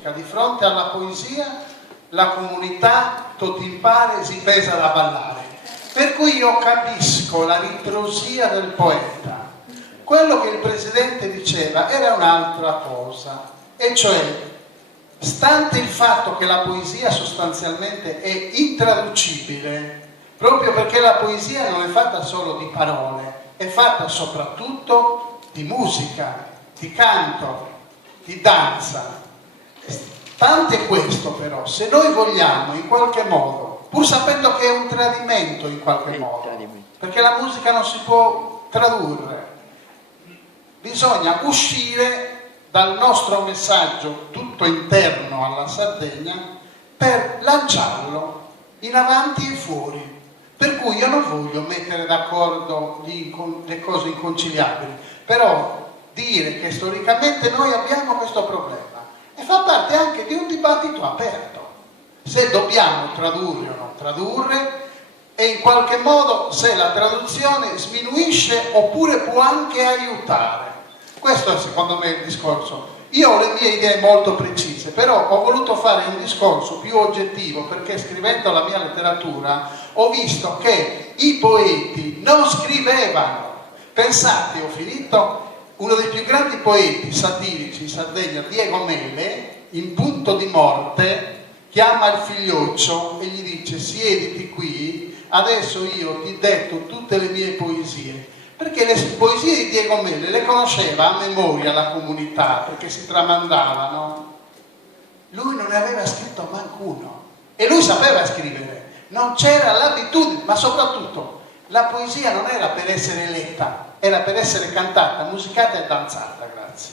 musica, di fronte alla poesia, la comunità tutti impare si pesa da ballare. Per cui io capisco la ritrosia del poeta. Quello che il Presidente diceva era un'altra cosa, e cioè, stante il fatto che la poesia sostanzialmente è intraducibile, proprio perché la poesia non è fatta solo di parole, è fatta soprattutto di musica, di canto, di danza. Stante questo però, se noi vogliamo in qualche modo, pur sapendo che è un tradimento in qualche modo, perché la musica non si può tradurre, bisogna uscire dal nostro messaggio tutto interno alla Sardegna per lanciarlo in avanti e fuori. Per cui io non voglio mettere d'accordo le cose inconciliabili, però dire che storicamente noi abbiamo questo problema e fa parte anche di un dibattito aperto. Se dobbiamo tradurre o non tradurre, e in qualche modo se la traduzione sminuisce oppure può anche aiutare. Questo è secondo me il discorso. Io ho le mie idee molto precise, però ho voluto fare un discorso più oggettivo perché scrivendo la mia letteratura ho visto che i poeti non scrivevano. Pensate, ho finito, uno dei più grandi poeti satirici in Sardegna, Diego Mele, in punto di morte chiama il figlioccio e gli dice: siediti qui, adesso io ti detto tutte le mie poesie. Perché le poesie di Diego Mele le conosceva a memoria la comunità, perché si tramandavano. Lui non ne aveva scritto mancuno e lui sapeva scrivere, non c'era l'abitudine, ma soprattutto la poesia non era per essere letta, era per essere cantata, musicata e danzata. Grazie.